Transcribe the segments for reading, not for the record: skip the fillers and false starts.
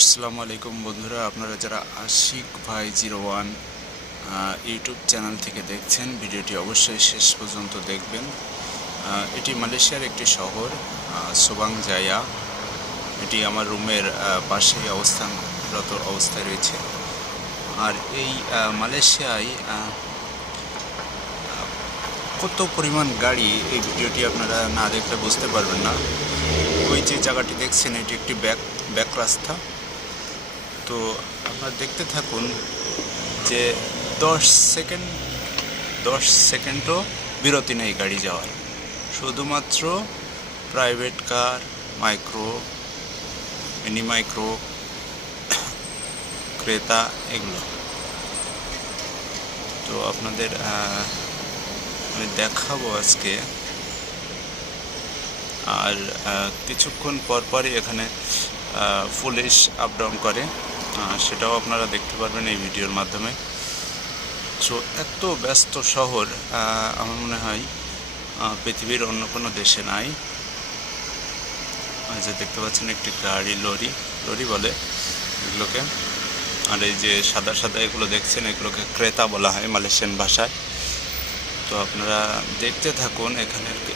আসসালামু আলাইকুম বন্ধুরা, আপনারা যারা আশিক ভাই 01 ইউটিউব চ্যানেল থেকে দেখছেন, ভিডিওটি অবশ্যই শেষ পর্যন্ত দেখবেন। এটি মালয়েশিয়ার একটি শহর, সোবাং জায়া। এটি আমার রুমের পাশেই অবস্থানরত অবস্থায় রয়েছে। আর এই মালয়েশিয়ায় কত পরিমাণ গাড়ি, এই ভিডিওটি আপনারা না দেখলে বুঝতে পারবেন না। ওই যে জায়গাটি দেখছেন, এটি একটি ব্যাক রাস্তা। তো আপনারা দেখতে থাকুন যে 10 সেকেন্ডও বিরতি নেই গাড়ি যাওয়ার। শুধুমাত্র private car, micro, mini micro, ক্রেতা, এগুলো। তো আপনাদের আমি দেখাবো আজকে। আর কিছুক্ষণ পরপরই এখানে পুলিশ আপ ডাউন করে, সেটাও আপনারা দেখতে পারবেন এই ভিডিওর মাধ্যমে। সো এত ব্যস্ত শহর আমার মনে হয় পৃথিবীর অন্য কোনো দেশে নাই। যে দেখতে পাচ্ছেন একটি গাড়ি, লরি বলে এগুলোকে। আর এই যে সাদা সাদা এগুলো দেখছেন, এগুলোকে ক্রেতা বলা হয় মালয়েশিয়ান ভাষায়। তো আপনারা দেখতে থাকুন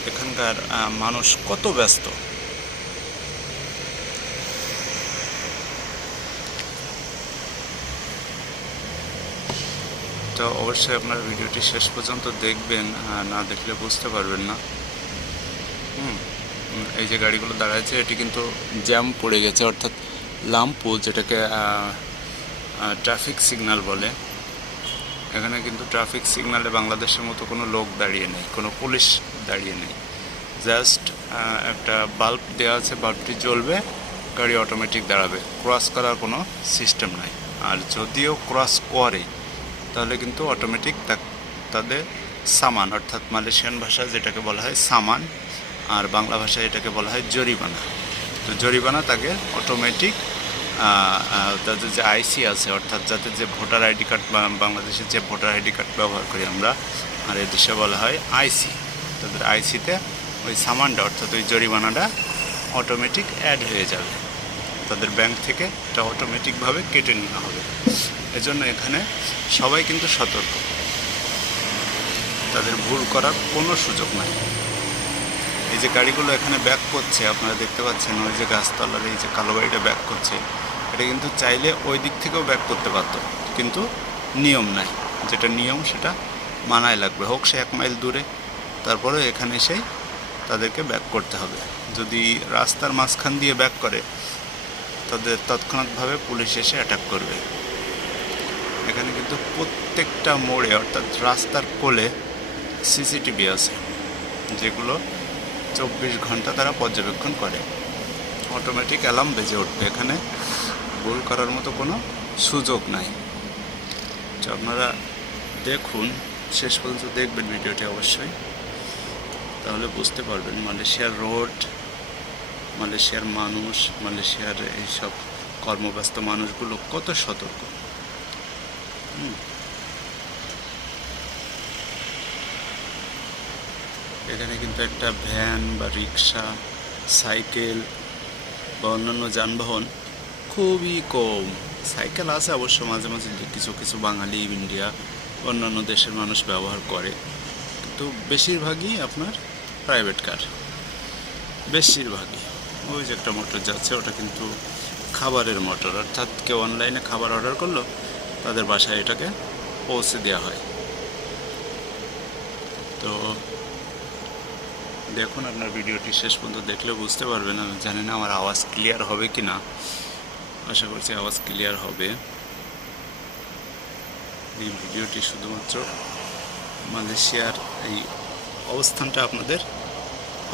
এখানকার মানুষ কত ব্যস্ত। তো অবশ্যই আপনার ভিডিওটি শেষ পর্যন্ত দেখবেন, না দেখলে বুঝতে পারবেন না। এই যে গাড়িগুলো দাঁড়াচ্ছে, এটি কিন্তু জ্যাম পড়ে গেছে, অর্থাৎ লাম্পু, যেটাকে ট্রাফিক সিগন্যাল বলে। এখানে কিন্তু ট্রাফিক সিগন্যালে বাংলাদেশের মতো কোনো লোক দাঁড়িয়ে নেই, কোনো পুলিশ দাঁড়িয়ে নেই। জাস্ট একটা বাল্ব দেওয়া আছে, বাল্বটি জ্বলবে, গাড়ি অটোমেটিক দাঁড়াবে। ক্রস করার কোনো সিস্টেম নাই। আর যদিও ক্রস করে তাহলে কিন্তু অটোমেটিক তাদের সামান, অর্থাৎ মালয়েশিয়ান ভাষায় যেটাকে বলা হয় সামান, আর বাংলা ভাষায় এটাকে বলা হয় জরিমানা। তো জরিমানা তাকে অটোমেটিক তাদের যে আইসি আছে, অর্থাৎ যাতে যে ভোটার আইডি কার্ড, বাংলাদেশের যে ভোটার আইডি কার্ড ব্যবহার করি আমরা, আর এই দেশে বলা হয় আইসি, তাদের আইসিতে ওই সামানটা, অর্থাৎ ওই জরিমানাটা অটোমেটিক অ্যাড হয়ে যাবে। তাদের ব্যাংক থেকে এটা অটোমেটিকভাবে কেটে নেওয়া হবে। এজন্য এখানে সবাই কিন্তু সতর্ক, তাদের ভুল করার কোনো সুযোগ নাই। এই যে গাড়িগুলো এখানে ব্যাক করছে, আপনারা দেখতে পাচ্ছেন, ওই যে গাছতলার এই যে কালো গাড়িটা ব্যাক করছে, এটা কিন্তু চাইলে ওই দিক থেকেও ব্যাক করতে পারত, কিন্তু নিয়ম নাই। যেটা নিয়ম সেটা মানায় লাগবে, হোক সে 1 মাইল দূরে, তারপরে এখানে এসেই তাদেরকে ব্যাক করতে হবে। যদি রাস্তার মাঝখান দিয়ে ব্যাক করে, তাদের তৎক্ষণাৎভাবে পুলিশ এসে অ্যাটাক করবে। এখানে কিন্তু প্রত্যেকটা মোড়ে, অর্থাৎ রাস্তার কোলে সিসিটিভি আছে, যেগুলো 24 ঘন্টা তারা পর্যবেক্ষণ করে। অটোমেটিক অ্যালার্ম বেজে উঠবে, এখানে ভুল করার মতো কোনো সুযোগ নাই। তো আপনারা দেখুন, শেষ পর্যন্ত দেখবেন ভিডিওটি অবশ্যই, তাহলে বুঝতে পারবেন মালয়েশিয়ার রোড, মালয়েশিয়ার মানুষ, মালয়েশিয়ার এইসব কর্মব্যস্ত মানুষগুলো কত সতর্ক। এখানে কিন্তু একটা ভ্যান বা রিক্সা, সাইকেল বা অন্যান্য যানবাহন খুবই কম। সাইকেল আছে অবশ্য, মাঝে মাঝে কিছু কিছু বাঙালি, ইন্ডিয়া, অন্যান্য দেশের মানুষ ব্যবহার করে, কিন্তু বেশিরভাগই আপনার প্রাইভেট কার, বেশিরভাগই। ওই যে একটা মোটর যাচ্ছে, ওটা কিন্তু খাবারের মোটর, অর্থাৎ কেউ অনলাইনে খাবার অর্ডার করলো, তাদের বাসায় এটাকে পৌঁছে দেওয়া হয়। তো দেখুন, আপনার ভিডিওটি শেষ পর্যন্ত দেখলে বুঝতে পারবেন। আমি জানি না আমার আওয়াজ ক্লিয়ার হবে কি না, আশা করছি আওয়াজ ক্লিয়ার হবে। এই ভিডিওটি শুধুমাত্র মালয়েশিয়ার এই অবস্থানটা আপনাদের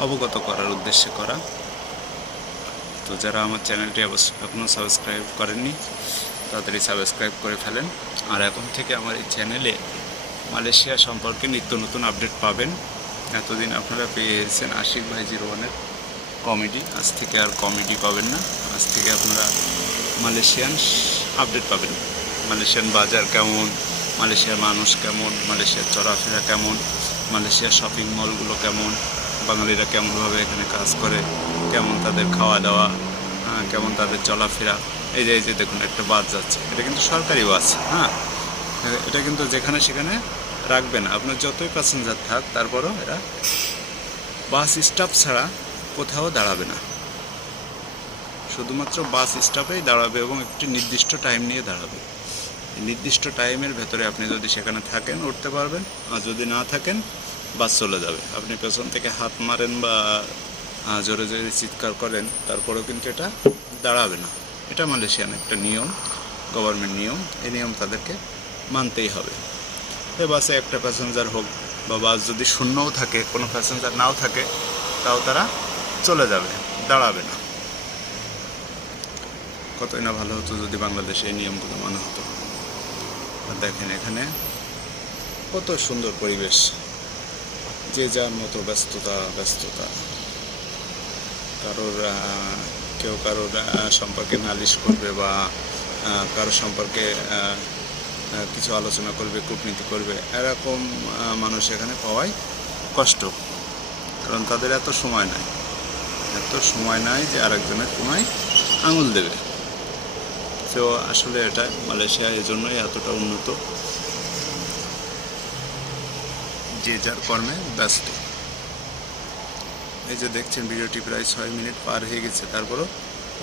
অবগত করার উদ্দেশ্যে করা। তো যারা আমার চ্যানেলটি এখনও সাবস্ক্রাইব করেননি, তাড়াতাড়ি সাবস্ক্রাইব করে ফেলেন। আর এখন থেকে আমার এই চ্যানেলে মালয়েশিয়া সম্পর্কে নিত্য নতুন আপডেট পাবেন। এতদিন আপনারা পেয়েছেন আশিক ভাই 01-এর কমেডি, আজ থেকে আর কমেডি পাবেন না। আজ থেকে আপনারা মালয়েশিয়ান আপডেট পাবেন। মালয়েশিয়ান বাজার কেমন, মালয়েশিয়ার মানুষ কেমন, মালয়েশিয়ার চলাফেরা কেমন, মালয়েশিয়ার শপিং মলগুলো কেমন, বাঙালিরা কেমনভাবে এখানে কাজ করে, কেমন তাদের খাওয়া দাওয়া, কেমন তাদের চলাফেরা, এই যে দেখুন একটা বাস যাচ্ছে, এটা কিন্তু সরকারি বাস। হ্যাঁ, এটা কিন্তু যেখানে সেখানে রাখবে না, আপনার যতই প্যাসেঞ্জার থাক তারপরও এরা বাস স্টপ ছাড়া কোথাও দাঁড়াবে না, শুধুমাত্র বাস স্টপেই দাঁড়াবে এবং একটি নির্দিষ্ট টাইম নিয়ে দাঁড়াবে। নির্দিষ্ট টাইমের ভেতরে আপনি যদি সেখানে থাকেন উঠতে পারবেন, আর যদি না থাকেন বাস চলে যাবে। আপনি পেছন থেকে হাত মারেন বা জোরে জোরে চিৎকার করেন, তারপরেও কিন্তু এটা দাঁড়াবে না। এটা মালয়েশিয়ান একটা নিয়ম, গভর্নমেন্ট নিয়ম। এই নিয়ম তাদেরকে মানতেই হবে। এই বাসে একটা প্যাসেঞ্জার হোক বা বাস যদি শূন্যও থাকে, কোনো প্যাসেঞ্জার নাও থাকে, তাও তারা চলে যাবে, দাঁড়াবে না। কতই না ভালো হতো যদি বাংলাদেশে এই নিয়মগুলো মানা হতো। আর দেখেন এখানে কত সুন্দর পরিবেশ, যে যার মতো ব্যস্ততা। কেউ কারোর সম্পর্কে নালিশ করবে বা কারোর সম্পর্কে কিছু আলোচনা করবে, কূটনীতি করবে, এরকম মানুষ এখানে পাওয়াই কষ্ট। কারণ তাদের এত সময় নাই যে আরেকজনের কোনায় আঙুল দেবে। তো আসলে এটা মালয়েশিয়া এজন্যই এতটা উন্নত, যে যার কর্মে ব্যস্ত। এই যে দেখছেন ভিডিওটি প্রায় 6 মিনিট পার হয়ে গেছে, তারপরও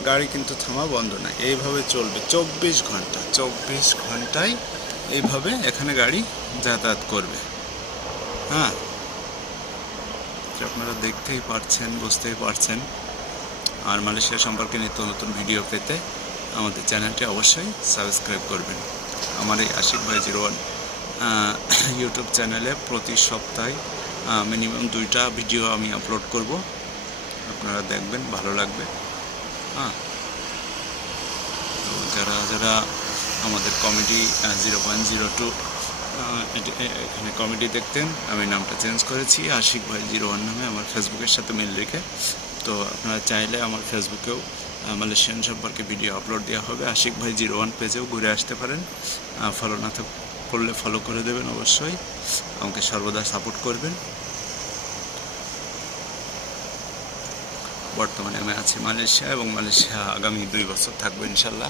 গাড়ি কিন্তু থামা বন্ধ না, এইভাবে চলবে 24 ঘন্টায় এইভাবে এখানে গাড়ি যাতায়াত করবে। হ্যাঁ, আপনারা দেখতেই পারছেন, বুঝতেই পারছেন। আর মালয়েশিয়া সম্পর্কে নিত্য নতুন ভিডিও পেতে আমাদের চ্যানেলটি অবশ্যই সাবস্ক্রাইব করবেন। আমার এই আশিক ভাই 01 ইউটিউব চ্যানেলে প্রতি সপ্তাহে মিনিমাম 2টা ভিডিও আমি আপলোড করব, আপনারা দেখবেন, ভালো লাগবে। হ্যাঁ, তো যারা আমাদের কমেডি 0.02 এখানে কমেডি দেখতেন, আমি নামটা চেঞ্জ করেছি, আশিক ভাই 01 নামে আমার ফেসবুকের সাথে মিল রেখে। তো আপনারা চাইলে আমার ফেসবুকেও মালয়েশিয়ান সম্পর্কে ভিডিও আপলোড দেওয়া হবে। আশিক ভাই 01 পেজেও ঘুরে আসতে পারেন, ফলো না করলে ফলো করে দেবেন, অবশ্যই আমাকে সর্বদা সাপোর্ট করবেন। বর্তমানে আমি আছি মালয়েশিয়া, এবং মালয়েশিয়া আগামী 2 বছর থাকবো ইনশাল্লাহ।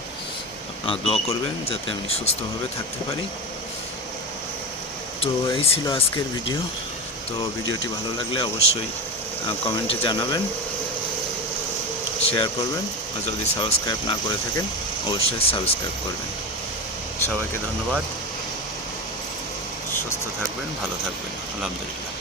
আপনারা দোয়া করবেন যাতে আমি সুস্থভাবে থাকতে পারি। তো এই ছিল আজকের ভিডিও। তো ভিডিওটি ভালো লাগলে অবশ্যই কমেন্টে জানাবেন, শেয়ার করবেন, আর যদি সাবস্ক্রাইব না করে থাকেন অবশ্যই সাবস্ক্রাইব করবেন। সবাইকে ধন্যবাদ, সুস্থ থাকবেন, ভালো থাকবেন, আলহামদুলিল্লাহ।